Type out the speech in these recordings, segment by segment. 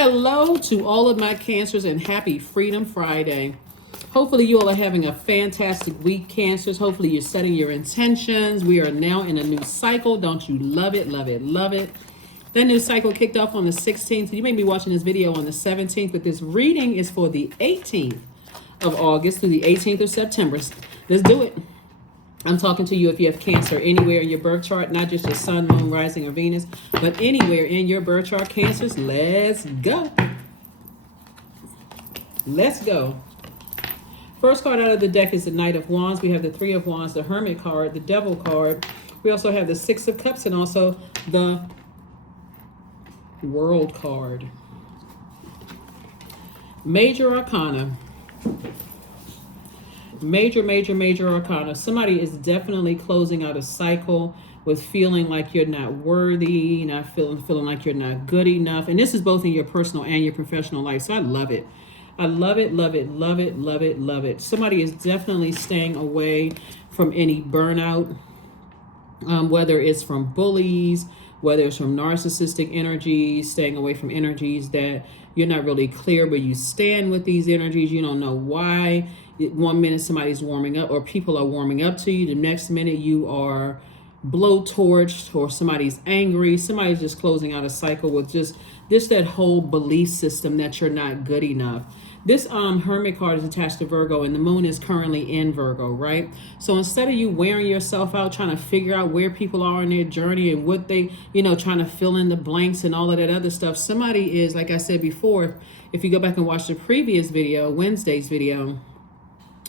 Hello to all of my Cancers and happy Freedom Friday. Hopefully you all are having a fantastic week, Cancers. Hopefully you're setting your intentions. We are now in a new cycle. Don't you love it, love it, love it? That new cycle kicked off on the 16th. You may be watching this video on the 17th, but this reading is for the 18th of August through the 18th of September. Let's do it. I'm talking to you if you have Cancer anywhere in your birth chart, not just your sun, moon, rising, or Venus, but anywhere in your birth chart, Cancers. Let's go. Let's go. First card out of the deck is the Knight of Wands. We have the Three of Wands, the Hermit card, the Devil card. We also have the Six of Cups and also the World card. Major Arcana. Major arcana. Somebody is definitely closing out a cycle with feeling like you're not worthy, not feeling like you're not good enough. And this is both in your personal and your professional life. So I love it. I love it, love it, love it, love it, love it. Somebody is definitely staying away from any burnout, whether it's from bullies, whether it's from narcissistic energies, staying away from energies that you're not really clear, but you stand with these energies. You don't know why. 1 minute somebody's warming up or people are warming up to you. The next minute you are blowtorched or somebody's angry. Somebody's just closing out a cycle with just that whole belief system that you're not good enough. This Hermit card is attached to Virgo and the moon is currently in Virgo, right? So instead of you wearing yourself out trying to figure out where people are in their journey and what they, trying to fill in the blanks and all of that other stuff, somebody is, like I said before, if you go back and watch the previous video, Wednesday's video,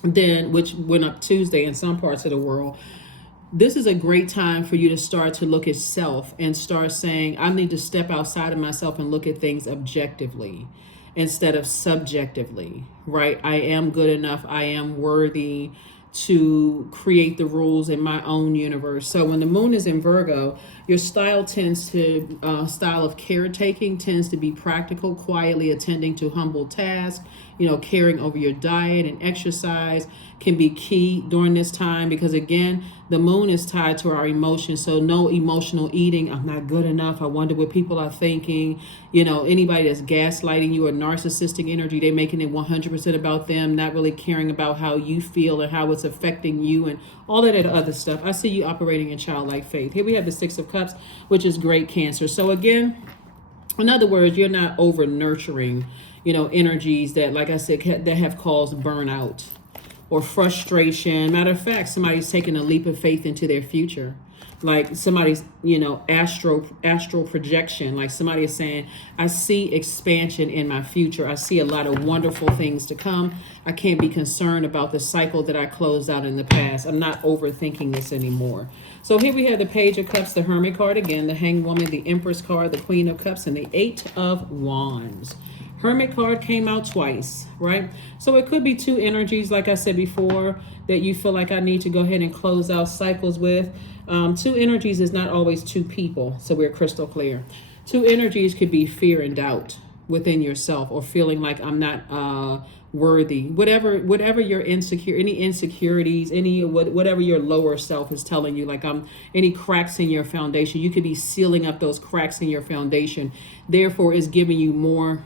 then which went up Tuesday in some parts of the world, this is a great time for you to start to look at self and start saying, I need to step outside of myself and look at things objectively instead of subjectively, right? I am good enough. I am worthy to create the rules in my own universe. So when the moon is in Virgo, your style tends to, style of caretaking tends to be practical, quietly attending to humble tasks, caring over your diet and exercise can be key during this time because again, the moon is tied to our emotions. So no emotional eating. I'm not good enough. I wonder what people are thinking. Anybody that's gaslighting you or narcissistic energy, they're making it 100% about them, not really caring about how you feel and how it's affecting you and all of that other stuff. I see you operating in childlike faith. Here we have the Six of Cups, which is great, Cancer. So again, in other words, you're not over nurturing, energies that, like I said, that have caused burnout or frustration. Matter of fact, somebody's taking a leap of faith into their future. Like somebody's, astral projection. Like somebody is saying, I see expansion in my future. I see a lot of wonderful things to come. I can't be concerned about the cycle that I closed out in the past. I'm not overthinking this anymore. So here we have the Page of Cups, the Hermit card again, the Hanged Woman, the Empress card, the Queen of Cups, and the Eight of Wands. Hermit card came out twice, right? So it could be two energies, like I said before, that you feel like I need to go ahead and close out cycles with. Two energies is not always two people, so we're crystal clear. Two energies could be fear and doubt within yourself or feeling like I'm not worthy. Whatever your any insecurities, whatever your lower self is telling you, like any cracks in your foundation, you could be sealing up those cracks in your foundation. Therefore, it's giving you more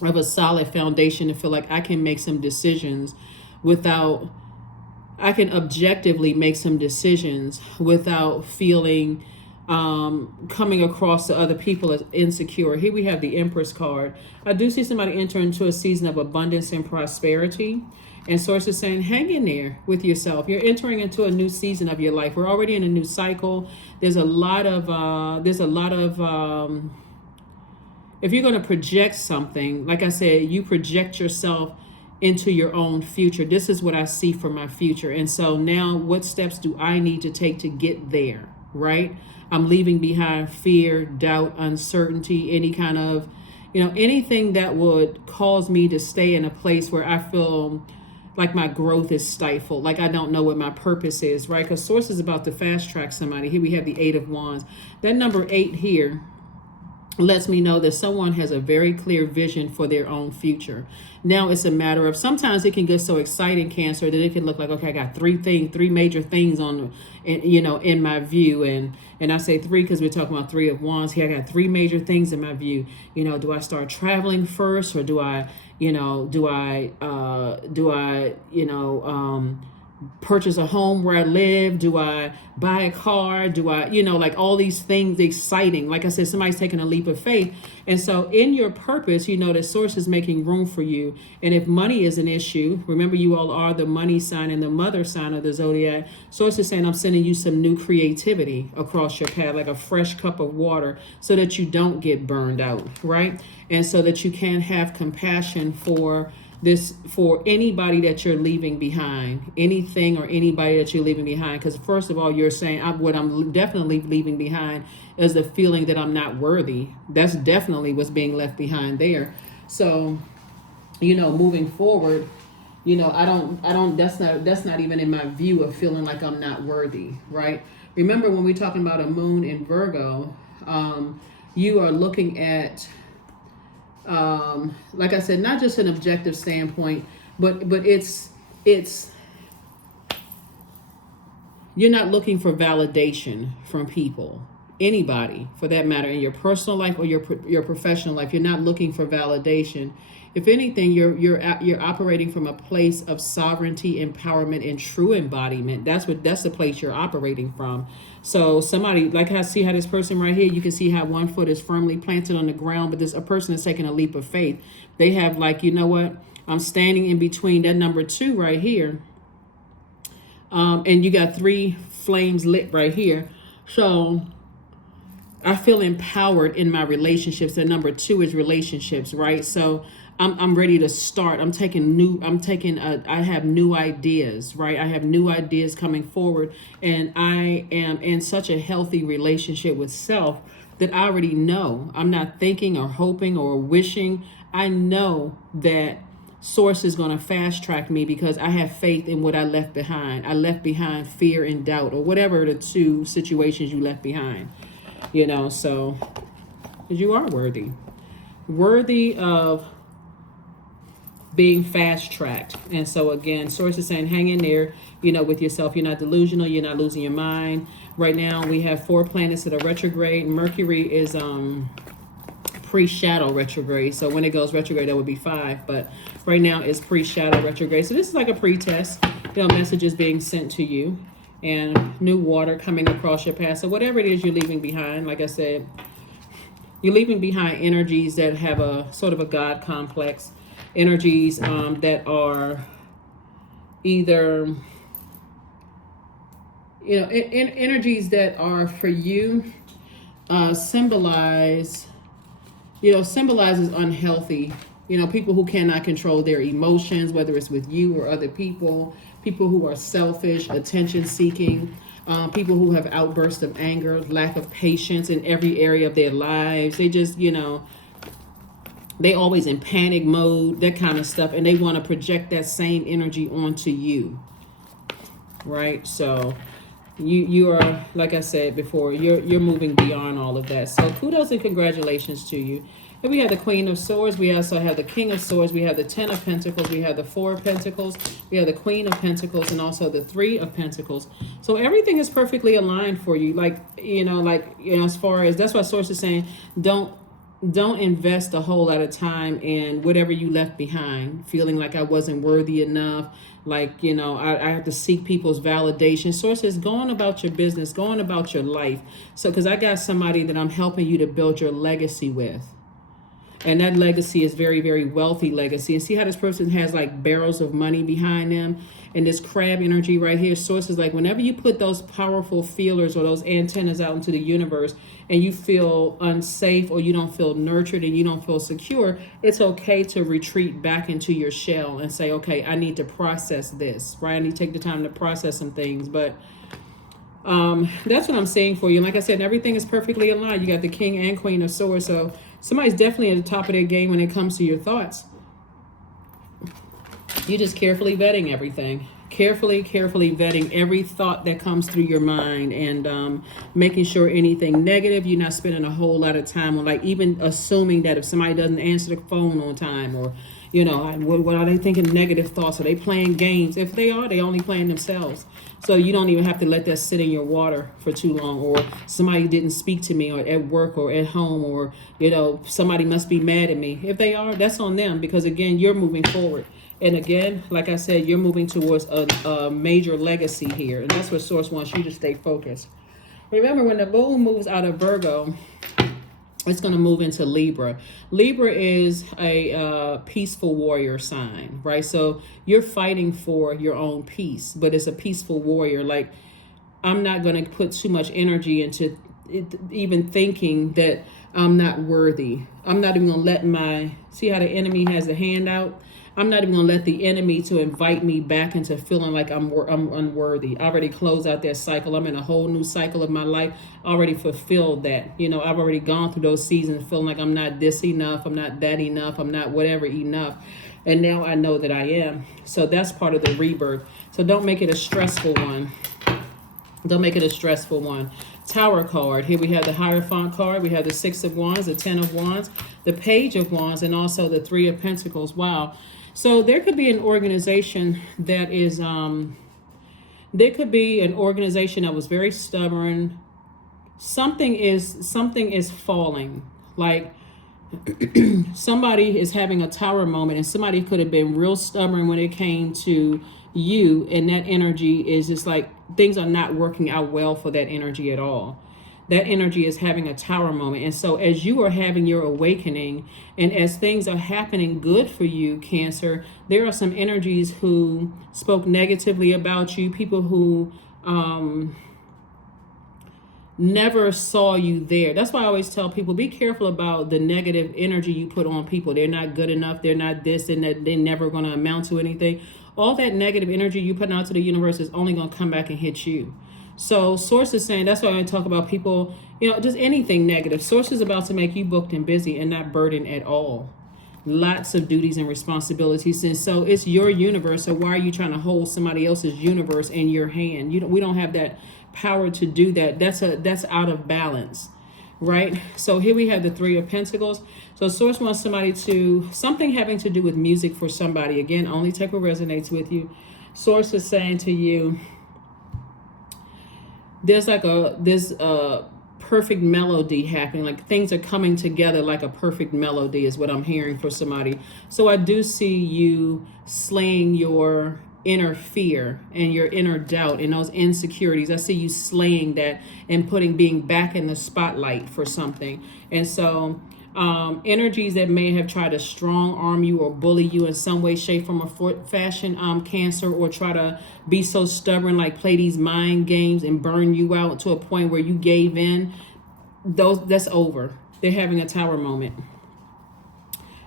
of a solid foundation to feel like I can make some decisions I can objectively make some decisions without feeling coming across to other people as insecure. Here we have the Empress card. I do see somebody enter into a season of abundance and prosperity. And Source is saying, hang in there with yourself. You're entering into a new season of your life. We're already in a new cycle. There's a lot of if you're going to project something, like I said, you project yourself into your own future. This is what I see for my future. And so now what steps do I need to take to get there, right? I'm leaving behind fear, doubt, uncertainty, any kind of, anything that would cause me to stay in a place where I feel like my growth is stifled, like I don't know what my purpose is, right? Because Source is about to fast track somebody. Here we have the Eight of Wands. That number 8 here lets me know that someone has a very clear vision for their own future. Now it's a matter of, sometimes it can get so exciting, Cancer, that it can look like, okay, I got three major things on, in my view. And I say three because we're talking about Three of Wands here. I got three major things in my view. Do I start traveling first, or do I purchase a home where I live? Do I buy a car? Do I, like all these things exciting? Like I said, somebody's taking a leap of faith. And so in your purpose, that source is making room for you. And if money is an issue, remember you all are the money sign and the mother sign of the zodiac. Source is saying, I'm sending you some new creativity across your path, like a fresh cup of water, so that you don't get burned out, right? And so that you can have compassion for anybody that you're leaving behind, anything or anybody that you're leaving behind. Because first of all, you're saying, what I'm definitely leaving behind is the feeling that I'm not worthy. That's definitely what's being left behind there. So, moving forward, I don't, that's not even in my view of feeling like I'm not worthy, right? Remember when we're talking about a moon in Virgo, you are looking at, like I said, not just an objective standpoint, but it's you're not looking for validation from people, anybody for that matter, in your personal life or your professional life. You're not looking for validation. If anything, you're operating from a place of sovereignty, empowerment, and true embodiment. That's the place you're operating from. So somebody, like I see how this person right here, you can see how one foot is firmly planted on the ground, but a person is taking a leap of faith. They have like, I'm standing in between that number 2 right here. And you got 3 flames lit right here. So I feel empowered in my relationships. And number 2 is relationships, right? So I'm ready to start. I have new ideas, right? I have new ideas coming forward, and I am in such a healthy relationship with self that I already know. I'm not thinking or hoping or wishing. I know that source is going to fast track me because I have faith in what I left behind. I left behind fear and doubt, or whatever the 2 situations you left behind, so you are worthy of being fast tracked. And so again, source is saying, hang in there, with yourself. You're not delusional. You're not losing your mind. Right now we have 4 planets that are retrograde. Mercury is pre-shadow retrograde. So when it goes retrograde, that would be 5. But right now it's pre-shadow retrograde. So this is like a pre-test, messages being sent to you, and new water coming across your path. So whatever it is you're leaving behind, like I said, you're leaving behind energies that have a sort of a God complex, energies that are either, energies that are for you, symbolizes unhealthy, people who cannot control their emotions, whether it's with you or other people who are selfish, attention seeking, people who have outbursts of anger, lack of patience in every area of their lives. They just, they always in panic mode, that kind of stuff, and they want to project that same energy onto you, right? So you are, like I said before, you're moving beyond all of that. So kudos and congratulations to you. And we have the Queen of Swords. We also have the King of Swords. We have the 10 of Pentacles. We have the 4 of Pentacles. We have the Queen of Pentacles, and also the 3 of Pentacles. So everything is perfectly aligned for you. As far as, that's why Source is saying, don't invest a whole lot of time in whatever you left behind, feeling like I wasn't worthy enough, I have to seek people's validation. Source is going about your business, going about your life. So because I got somebody that I'm helping you to build your legacy with. And that legacy is very, very wealthy legacy. And see how this person has like barrels of money behind them, and this crab energy right here. Source is like, whenever you put those powerful feelers or those antennas out into the universe and you feel unsafe, or you don't feel nurtured, and you don't feel secure, it's okay to retreat back into your shell and say, okay, I need to process this, right? I need to take the time to process some things. But that's what I'm saying for you. And like I said, everything is perfectly aligned. You got the King and Queen of Swords. So somebody's definitely at the top of their game when it comes to your thoughts. You're just carefully vetting everything. carefully vetting every thought that comes through your mind, and making sure anything negative, you're not spending a whole lot of time on, like even assuming that if somebody doesn't answer the phone on time, or what are they thinking, negative thoughts? Are they playing games? If they are, they only playing themselves. So you don't even have to let that sit in your water for too long. Or somebody didn't speak to me, or at work or at home, or somebody must be mad at me. If they are, that's on them, because again, you're moving forward. And again, like I said, you're moving towards a major legacy here, and that's what Source wants you to stay focused. Remember, when the moon moves out of Virgo, it's going to move into Libra. Libra is a peaceful warrior sign, right? So you're fighting for your own peace, but it's a peaceful warrior. Like, I'm not going to put too much energy into it, even thinking that I'm not worthy. I'm not even going to let see how the enemy has a hand out? I'm not even going to let the enemy to invite me back into feeling like I'm unworthy. I already closed out that cycle. I'm in a whole new cycle of my life. I already fulfilled that. I've already gone through those seasons feeling like I'm not this enough. I'm not that enough. I'm not whatever enough. And now I know that I am. So that's part of the rebirth. So don't make it a stressful one. Don't make it a stressful one. Tower card. Here we have the Hierophant card. We have the Six of Wands, the Ten of Wands, the Page of Wands, and also the Three of Pentacles. Wow. So there could be an organization that is, there could be an organization that was very stubborn. Something is falling. Like somebody is having a tower moment, and somebody could have been real stubborn when it came to you, and that energy is just like things are not working out well for that energy at all. That energy is having a tower moment. And so as you are having your awakening, and as things are happening good for you, Cancer, there are some energies who spoke negatively about you, people who never saw you there. That's why I always tell people, be careful about the negative energy you put on people. They're not good enough. They're not this, and that they're never going to amount to anything. All that negative energy you put out to the universe is only going to come back and hit you. So Source is saying, that's why I talk about people, just anything negative. Source is about to make you booked and busy and not burdened at all. Lots of duties and responsibilities. And so it's your universe. So why are you trying to hold somebody else's universe in your hand? We don't have that power to do that. That's out of balance, right? So here we have the Three of Pentacles. So Source wants something having to do with music for somebody. Again, only take what resonates with you. Source is saying to you, there's a perfect melody happening, like things are coming together like a perfect melody is what I'm hearing for somebody. So I do see you slaying your inner fear and your inner doubt and those insecurities. I see you slaying that and being back in the spotlight for something. And so energies that may have tried to strong arm you or bully you in some way, shape, form, or fashion, Cancer, or try to be so stubborn, like play these mind games and burn you out to a point where you gave in, that's over. They're having a tower moment.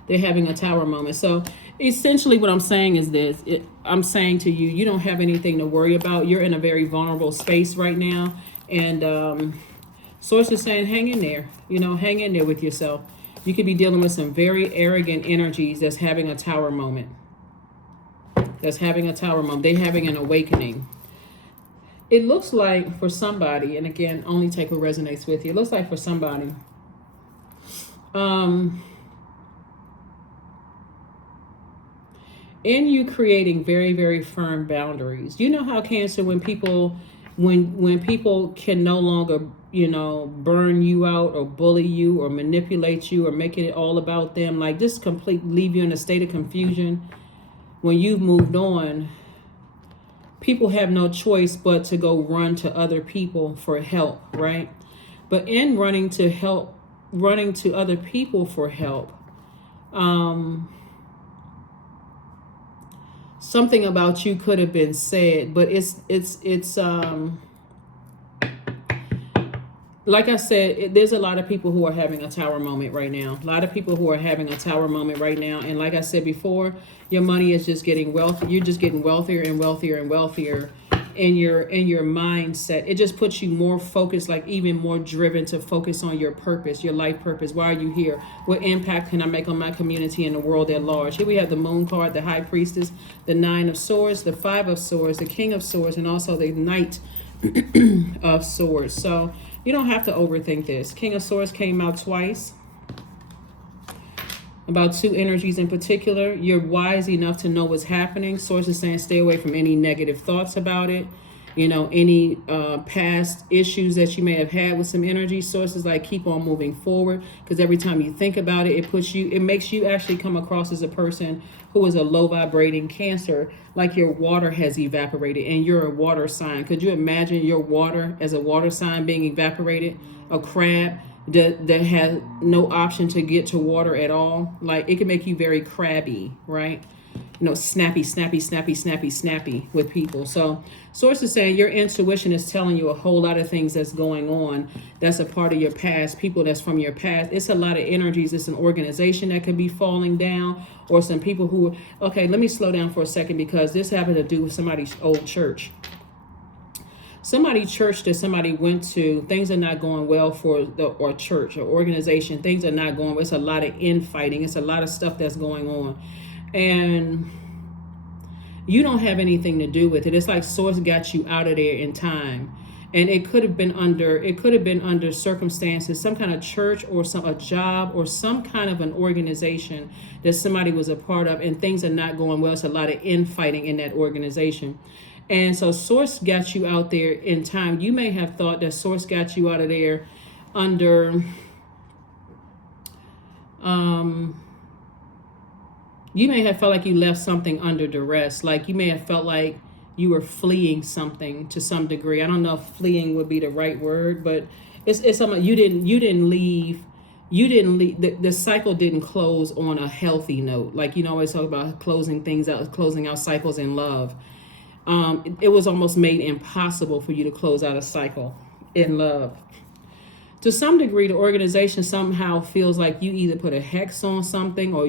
They're having a tower moment. So essentially what I'm saying is this. I'm saying to you, you don't have anything to worry about. You're in a very vulnerable space right now. And Source is saying, hang in there. Hang in there with yourself. You could be dealing with some very arrogant energies that's having a tower moment. They're having an awakening. It looks like for somebody, and again, only take what resonates with you. It looks like for somebody, in you creating very, very firm boundaries. You know how, Cancer, when people can no longer burn you out or bully you or manipulate you or making it all about them, like just leave you in a state of confusion. When you've moved on, people have no choice but to go run to other people for help, right? But in running to other people for help, something about you could have been said, but it's like I said, there's a lot of people who are having a tower moment right now. A lot of people who are having a tower moment right now. And like I said before, your money is just getting wealthy. You're just getting wealthier and wealthier and wealthier. in your mindset. It just puts you more focused, like even more driven to focus on your purpose, your life purpose. Why are you here? What impact can I make on my community and the world at large? Here we have the moon card, the high priestess, the 9 of swords, the 5 of swords, the king of swords, and also the knight of swords. So you don't have to overthink this. King of swords came out twice. About 2 energies in particular. You're wise enough to know what's happening. Source is saying stay away from any negative thoughts about it. You know, any past issues that you may have had with some energy. Sources like keep on moving forward, because every time you think about it, it makes you actually come across as a person who is a low vibrating Cancer, like your water has evaporated and you're a water sign. Could you imagine your water as a water sign being evaporated? A crab that has no option to get to water at all. Like it can make you very crabby, right? You know, snappy with people. So source is saying your intuition is telling you a whole lot of things that's going on, that's a part of your past, people that's from your past. It's a lot of energies. It's an organization that could be falling down, or some people who, okay, let me slow down for a second, because this happened to do with somebody's old church. Somebody's church that somebody went to, things are not going well for or church or organization. Things are not going well. It's a lot of infighting. It's a lot of stuff that's going on. And you don't have anything to do with it. It's like source got you out of there in time. And it could have been under circumstances, some kind of church or a job or some kind of an organization that somebody was a part of, and things are not going well. It's a lot of infighting in that organization. And so source got you out there in time. You may have thought that source got you out of there under, you may have felt like you left something under duress. Like you may have felt like you were fleeing something to some degree. I don't know if fleeing would be the right word, but it's something you didn't leave. The cycle didn't close on a healthy note. Like, you know, always talk about closing out cycles in love. It was almost made impossible for you to close out a cycle in love. To some degree, the organization somehow feels like you either put a hex on something, or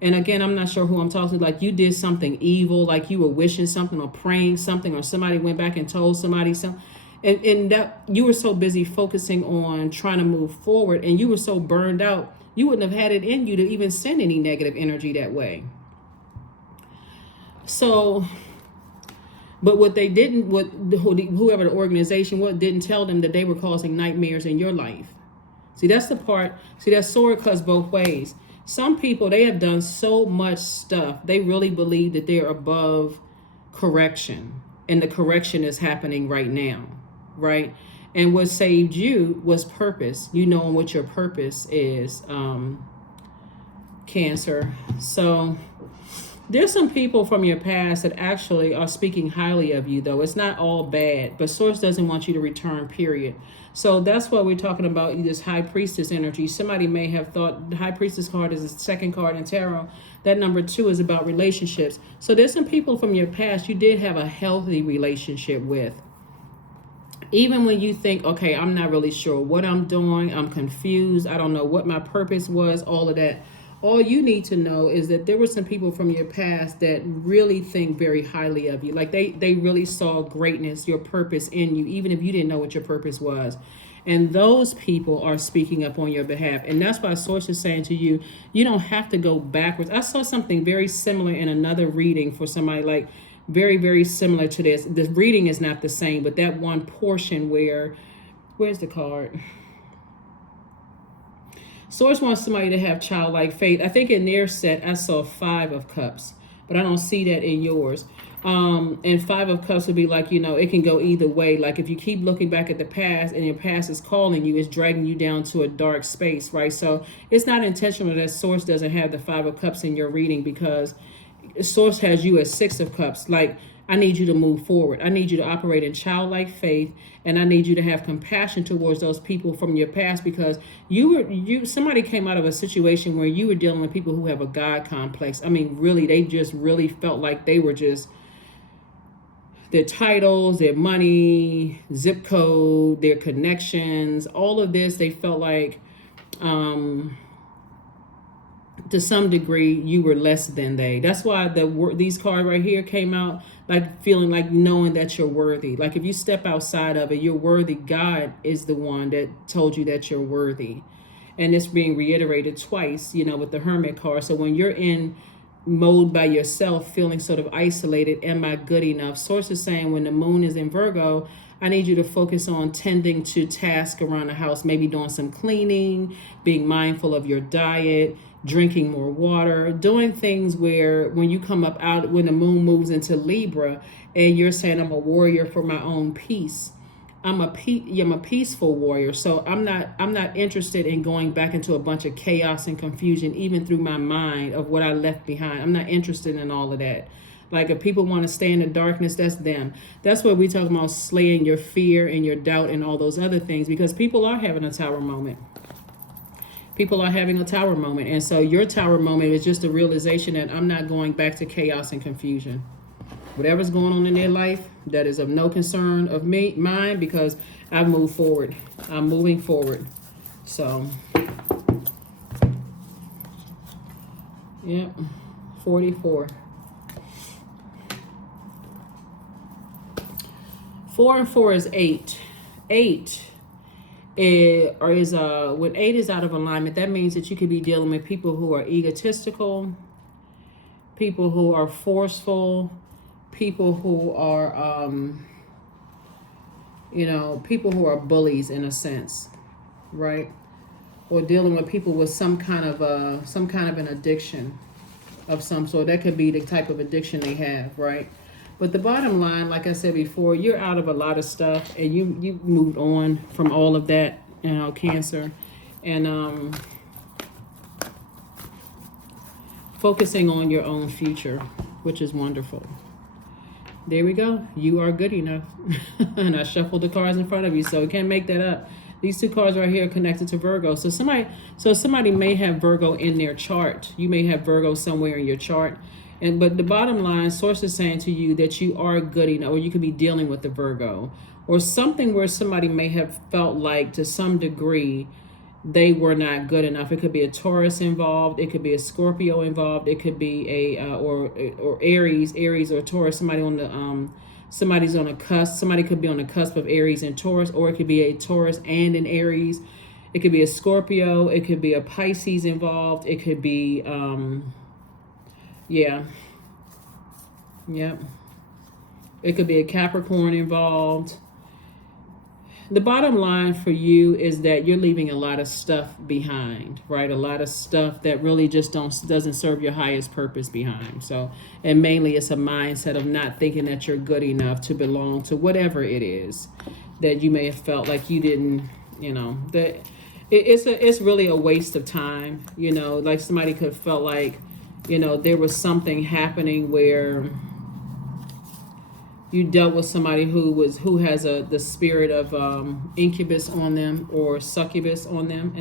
and again, I'm not sure who I'm talking to, like you did something evil, like you were wishing something or praying something, or somebody went back and told somebody something. And that you were so busy focusing on trying to move forward, and you were so burned out, you wouldn't have had it in you to even send any negative energy that way. So, but what they didn't, whoever the organization didn't tell them that they were causing nightmares in your life. See, that's the part. See, that sword cuts both ways. Some people, they have done so much stuff. They really believe that they're above correction, and the correction is happening right now, right? And what saved you was purpose. You knowing what your purpose is, Cancer. So there's some people from your past that actually are speaking highly of you, though. It's not all bad, but source doesn't want you to return, period. So that's why we're talking about this high priestess energy. Somebody may have thought the high priestess card is the second card in tarot. That number 2 is about relationships. So there's some people from your past you did have a healthy relationship with. Even when you think, okay, I'm not really sure what I'm doing. I'm confused. I don't know what my purpose was, all of that. All you need to know is that there were some people from your past that really think very highly of you. Like they really saw greatness, your purpose in you, even if you didn't know what your purpose was. And those people are speaking up on your behalf. And that's why Source is saying to you, you don't have to go backwards. I saw something very similar in another reading for somebody, like very, very similar to this. The reading is not the same, but that one portion where's the card? Source wants somebody to have childlike faith. I think in their set, I saw 5 of Cups, but I don't see that in yours. And 5 of Cups would be like, you know, it can go either way. Like if you keep looking back at the past and your past is calling you, it's dragging you down to a dark space, right? So it's not intentional that Source doesn't have the 5 of Cups in your reading, because Source has you as 6 of Cups. Like, I need you to move forward. I need you to operate in childlike faith, and I need you to have compassion towards those people from your past, because somebody came out of a situation where you were dealing with people who have a God complex. I mean, really, they just really felt like they were just their titles, their money, zip code, their connections, all of this. They felt like to some degree you were less than they. That's why these cards right here came out, like feeling like knowing that you're worthy. Like if you step outside of it, you're worthy. God is the one that told you that you're worthy. And it's being reiterated twice, with the Hermit card. So when you're in mode by yourself, feeling sort of isolated, am I good enough? Source is saying when the moon is in Virgo, I need you to focus on tending to tasks around the house, maybe doing some cleaning, being mindful of your diet, drinking more water, doing things where when you come up out, when the moon moves into Libra and you're saying, I'm a warrior for my own peace. I'm a peaceful warrior. So I'm not interested in going back into a bunch of chaos and confusion, even through my mind of what I left behind. I'm not interested in all of that. Like if people want to stay in the darkness, that's them. That's what we talk about, slaying your fear and your doubt and all those other things, because people are having a tower moment. People are having a tower moment. And so your tower moment is just a realization that I'm not going back to chaos and confusion. Whatever's going on in their life, that is of no concern of mine, because I've moved forward. I'm moving forward. So, yep, 44. 4 and 4 is 8. 8 is when 8 is out of alignment, that means that you could be dealing with people who are egotistical, people who are forceful, people who are people who are bullies in a sense, right? Or dealing with people with some kind of an addiction of some sort. That could be the type of addiction they have, right? But the bottom line, like I said before, you're out of a lot of stuff, and you moved on from all of that, Cancer, and focusing on your own future, which is wonderful. There we go. You are good enough. And I shuffled the cards in front of you, so you can't make that up. These two cards right here are connected to Virgo. So somebody may have Virgo in their chart. You may have Virgo somewhere in your chart. But the bottom line, source is saying to you that you are good enough, or you could be dealing with the Virgo, or something where somebody may have felt like to some degree they were not good enough. It could be a Taurus involved. It could be a Scorpio involved. It could be or Aries or Taurus. Somebody's on a cusp. Somebody could be on the cusp of Aries and Taurus, or it could be a Taurus and an Aries. It could be a Scorpio. It could be a Pisces involved. It could be It could be a Capricorn involved. The bottom line for you is that you're leaving a lot of stuff behind, right? A lot of stuff that really just doesn't serve your highest purpose behind. So, and mainly it's a mindset of not thinking that you're good enough to belong to whatever it is that you may have felt like you didn't, that it's really a waste of time. Like somebody could have felt like, there was something happening where you dealt with somebody who has the spirit of incubus on them or succubus on them,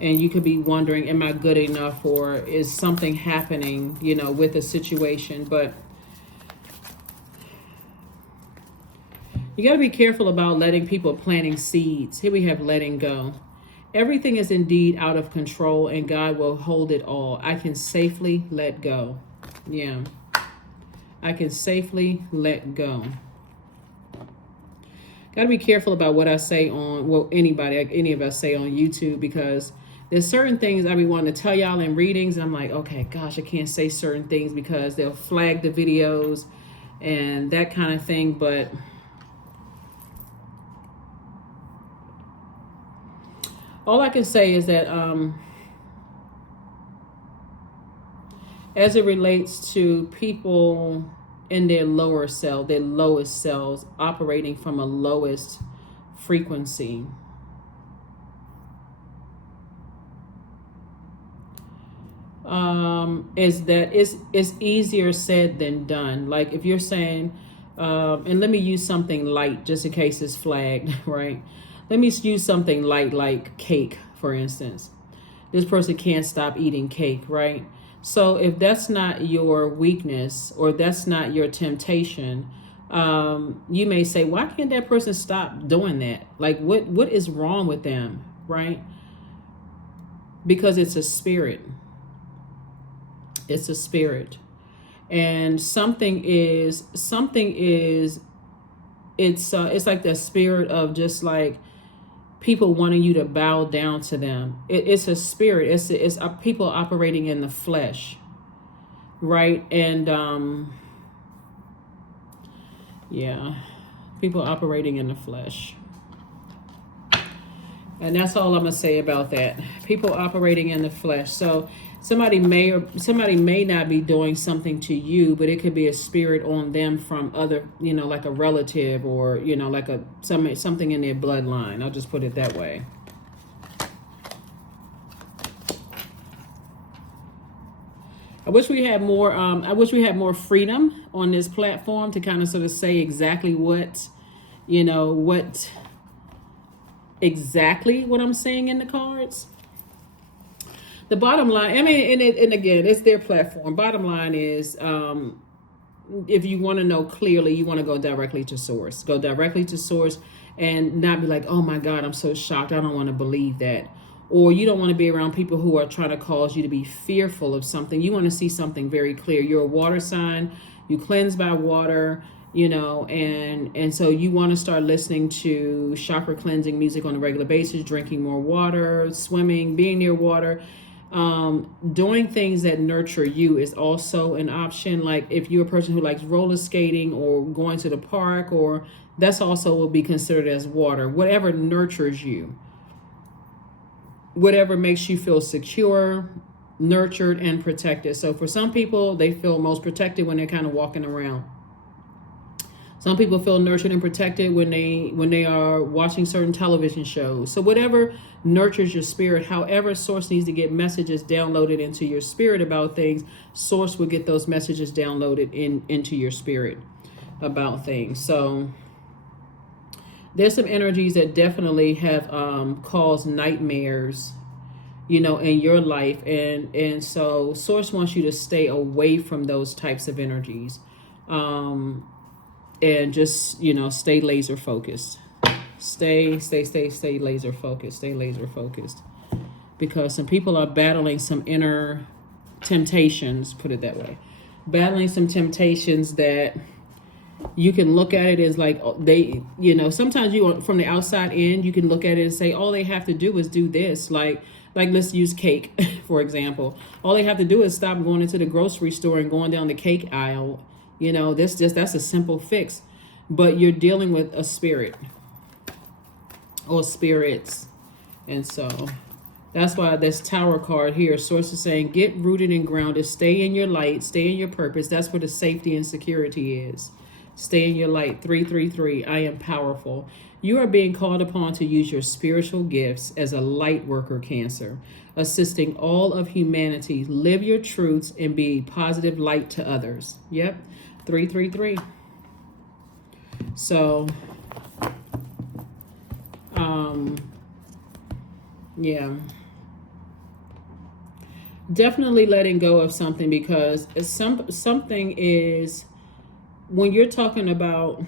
and you could be wondering, am I good enough, or is something happening, with a situation? But you got to be careful about letting people planting seeds. Here we have letting go. Everything is indeed out of control, and God will hold it all. I can safely let go. Yeah. I can safely let go. Got to be careful about what I say any of us say on YouTube, because there's certain things I be wanting to tell y'all in readings, and I'm like, okay, gosh, I can't say certain things because they'll flag the videos and that kind of thing. But all I can say is that as it relates to people in their lowest cells, operating from a lowest frequency, is that it's easier said than done. Like if you're saying, and let me use something light just in case it's flagged, right? Let me use something light like cake, for instance. This person can't stop eating cake, right? So if that's not your weakness, or that's not your temptation, you may say, why can't that person stop doing that? Like what is wrong with them, right? because it's a spirit. It's a spirit. And it's like the spirit of just like people wanting you to bow down to them. It's a spirit. It's people operating in the flesh, right? And yeah, people operating in the flesh. And that's all I'm gonna say about that. People operating in the flesh. So somebody may not be doing something to you, but it could be a spirit on them from other, like a relative, or like something in their bloodline. I'll just put it that way. I wish we had more. I wish we had more freedom on this platform to kind of sort of say exactly what I'm saying in the cards. The bottom line, I mean, and again, it's their platform. Bottom line is, if you want to know clearly, you want to go directly to source. Go directly to source and not be like, oh my God, I'm so shocked. I don't want to believe that. Or you don't want to be around people who are trying to cause you to be fearful of something. You want to see something very clear. You're a water sign. You cleanse by water. And so you want to start listening to chakra cleansing music on a regular basis, drinking more water, swimming, being near water. Doing things that nurture you is also an option. Like if you're a person who likes roller skating or going to the park, or that's also will be considered as water. Whatever nurtures you, whatever makes you feel secure, nurtured, and protected. So for some people, they feel most protected when they're kind of walking around. Some people feel nurtured and protected when they are watching certain television shows. So whatever nurtures your spirit, however source needs to get messages downloaded into your spirit about things, source will get those messages downloaded into your spirit about things. So there's some energies that definitely have caused nightmares, in your life. And so source wants you to stay away from those types of energies. And just, stay laser focused. Stay laser focused. Stay laser focused. Because some people are battling some inner temptations, put it that way. Battling some temptations that you can look at it as like they, sometimes from the outside in, you can look at it and say, all they have to do is do this. Like let's use cake, for example. All they have to do is stop going into the grocery store and going down the cake aisle. That's a simple fix. But you're dealing with a spirit or spirits. And so that's why this Tower card here, source is saying, get rooted and grounded, stay in your light, stay in your purpose. That's where the safety and security is. Stay in your light. 333, I am powerful. You are being called upon to use your spiritual gifts as a light worker, Cancer, assisting all of humanity. Live your truths and be a positive light to others. Yep. 333. So, yeah. Definitely letting go of something, because something is, when you're talking about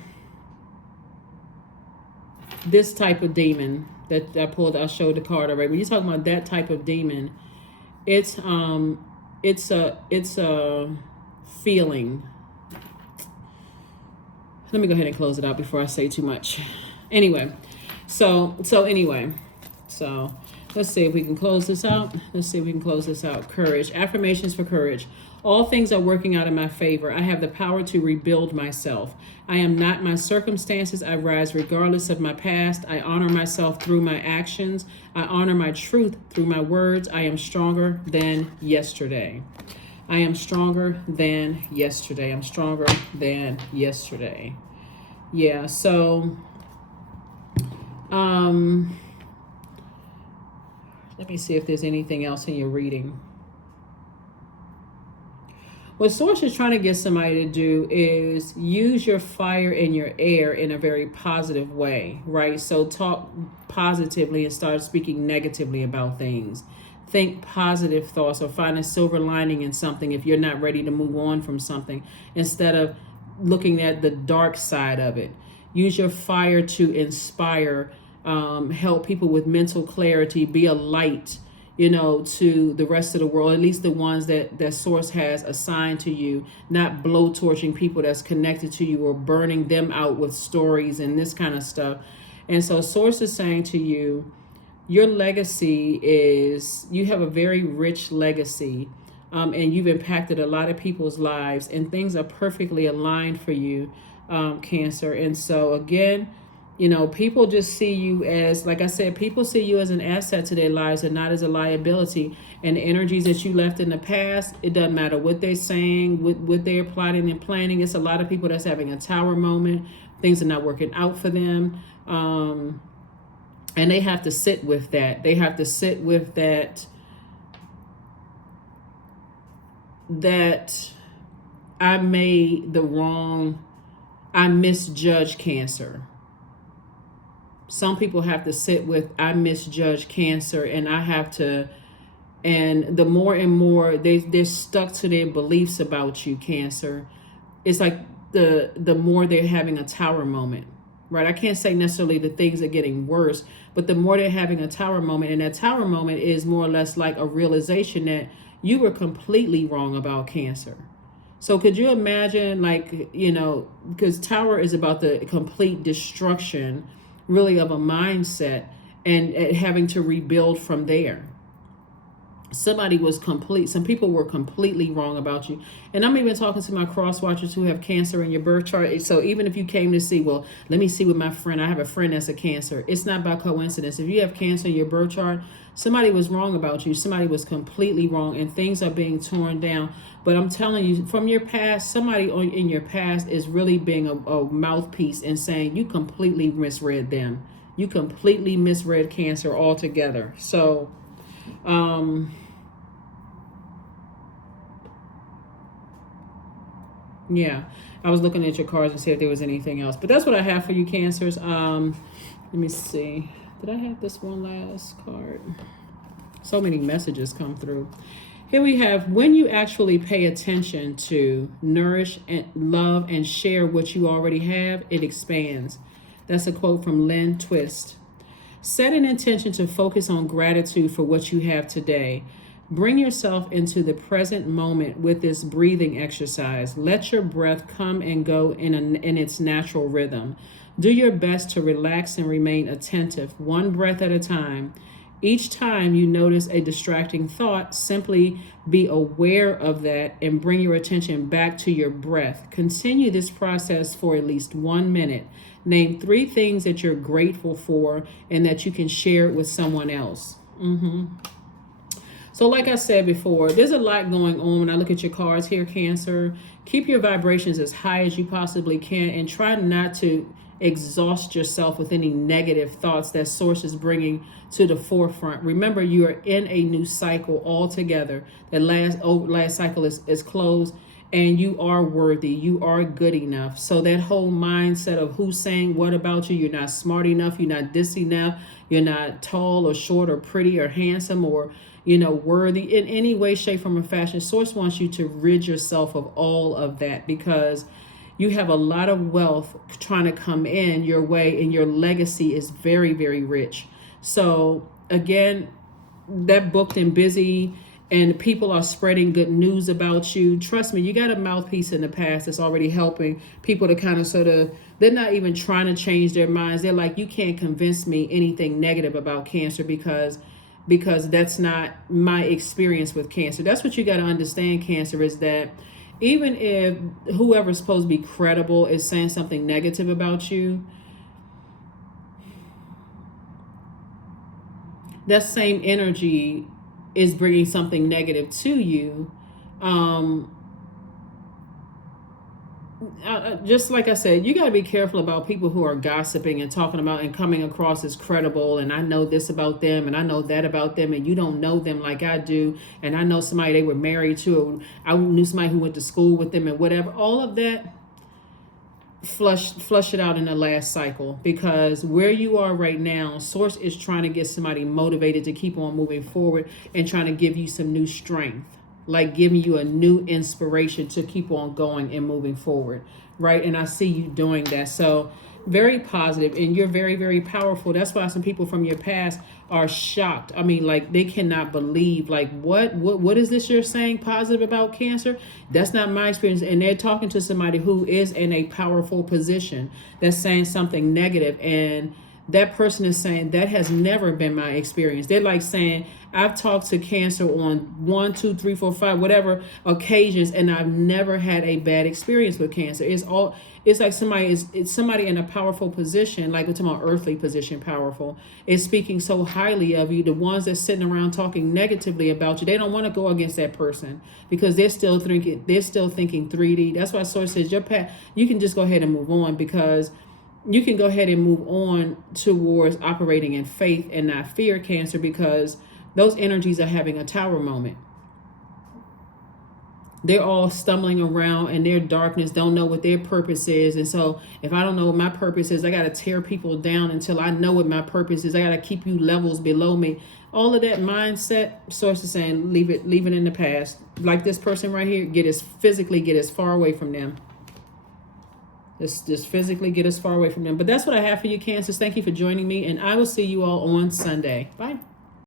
this type of demon that I showed the card already. When you're talking about that type of demon, it's a feeling. Let me go ahead and close it out before I say too much. Anyway, so let's see if we can close this out. Courage. Affirmations for courage. All things are working out in my favor. I have the power to rebuild myself. I am not my circumstances. I rise regardless of my past. I honor myself through my actions. I honor my truth through my words. I am stronger than yesterday. I am stronger than yesterday. I'm stronger than yesterday. Yeah, so let me see if there's anything else in your reading. What Source is trying to get somebody to do is use your fire and your air in a very positive way, right? So talk positively and start speaking negatively about things. Think positive thoughts, or find a silver lining in something if you're not ready to move on from something, instead of looking at the dark side of it. Use your fire to inspire, help people with mental clarity, be a light, to the rest of the world, at least the ones that source has assigned to you, not blowtorching people that's connected to you or burning them out with stories and this kind of stuff. And so source is saying to you, your legacy is, you have a very rich legacy, and you've impacted a lot of people's lives, and things are perfectly aligned for you, Cancer. And so again, people just see you as, like I said, people see you as an asset to their lives and not as a liability. And the energies that you left in the past, it doesn't matter what they're saying, what they're plotting and planning. It's a lot of people that's having a tower moment. Things are not working out for them. And they have to sit with that. They have to sit with that I misjudged Cancer. Some people have to sit with, I misjudged Cancer, and I have to, and the more and more they're stuck to their beliefs about you, Cancer. It's like the more they're having a tower moment, right? I can't say necessarily the things are getting worse, but the more they're having a tower moment, and that tower moment is more or less like a realization that you were completely wrong about Cancer. So could you imagine, like, because tower is about the complete destruction, really, of a mindset, and having to rebuild from there. Some people were completely wrong about you. And I'm even talking to my cross watchers who have Cancer in your birth chart. So even if you came to see, well, let me see with my friend, I have a friend that's a Cancer. It's not by coincidence. If you have Cancer in your birth chart, somebody was wrong about you. Somebody was completely wrong, and things are being torn down. But I'm telling you, from your past, somebody in your past is really being a mouthpiece and saying you completely misread them. You completely misread Cancer altogether. So, yeah, I was looking at your cards and see if there was anything else. But that's what I have for you, Cancers. Let me see. Did I have this one last card? So many messages come through. Here we have, when you actually pay attention to, nourish, and love, and share what you already have, it expands. That's a quote from Lynn Twist. Set an intention to focus on gratitude for what you have today. Bring yourself into the present moment with this breathing exercise. Let your breath come and go in its natural rhythm. Do your best to relax and remain attentive, one breath at a time. Each time you notice a distracting thought, simply be aware of that and bring your attention back to your breath. Continue this process for at least 1 minute. Name 3 things that you're grateful for and that you can share with someone else. So like I said before, there's a lot going on when I look at your cards here, Cancer. Keep your vibrations as high as you possibly can, and try not to exhaust yourself with any negative thoughts that source is bringing to the forefront. Remember, you are in a new cycle altogether. That last cycle is closed, and you are worthy. You are good enough. So that whole mindset of who's saying what about you, you're not smart enough, you're not this enough, you're not tall or short or pretty or handsome or worthy in any way, shape, form, or fashion. Source wants you to rid yourself of all of that, because you have a lot of wealth trying to come in your way, and your legacy is very, very rich. So again, that booked and busy, and people are spreading good news about you. Trust me, you got a mouthpiece in the past that's already helping people to kind of they're not even trying to change their minds. They're like, you can't convince me anything negative about Cancer because that's not my experience with Cancer. That's what you got to understand, Cancer, is that even if whoever's supposed to be credible is saying something negative about you, that same energy is bringing something negative to you. Just like I said, you got to be careful about people who are gossiping and talking about and coming across as credible, and I know this about them and I know that about them, and you don't know them like I do, and I know somebody they were married to, or I knew somebody who went to school with them, and whatever. All of that, flush it out in the last cycle, because where you are right now, source is trying to get somebody motivated to keep on moving forward and trying to give you some new strength, like giving you a new inspiration to keep on going and moving forward, right? And I see you doing that. So very positive, and you're very, very powerful. That's why some people from your past are shocked. I mean, like, they cannot believe, like, what is this you're saying positive about Cancer? That's not my experience. And they're talking to somebody who is in a powerful position that's saying something negative, and that person is saying that has never been my experience. They're like saying, I've talked to Cancer on 1, 2, 3, 4, 5, whatever occasions, and I've never had a bad experience with Cancer. It's like it's somebody in a powerful position, like we're talking about earthly position, powerful, is speaking so highly of you. The ones that's sitting around talking negatively about you, they don't want to go against that person because they're still thinking 3D. That's why Source says your path, you can just go ahead and move on, because you can go ahead and move on towards operating in faith and not fear, Cancer, because those energies are having a tower moment. They're all stumbling around in their darkness, don't know what their purpose is. And so if I don't know what my purpose is, I got to tear people down until I know what my purpose is. I got to keep you levels below me. All of that mindset, Source is saying, leave it in the past. Like this person right here, get as far away from them. Just physically get as far away from them. But that's what I have for you, Cancers. Thank you for joining me, and I will see you all on Sunday. Bye.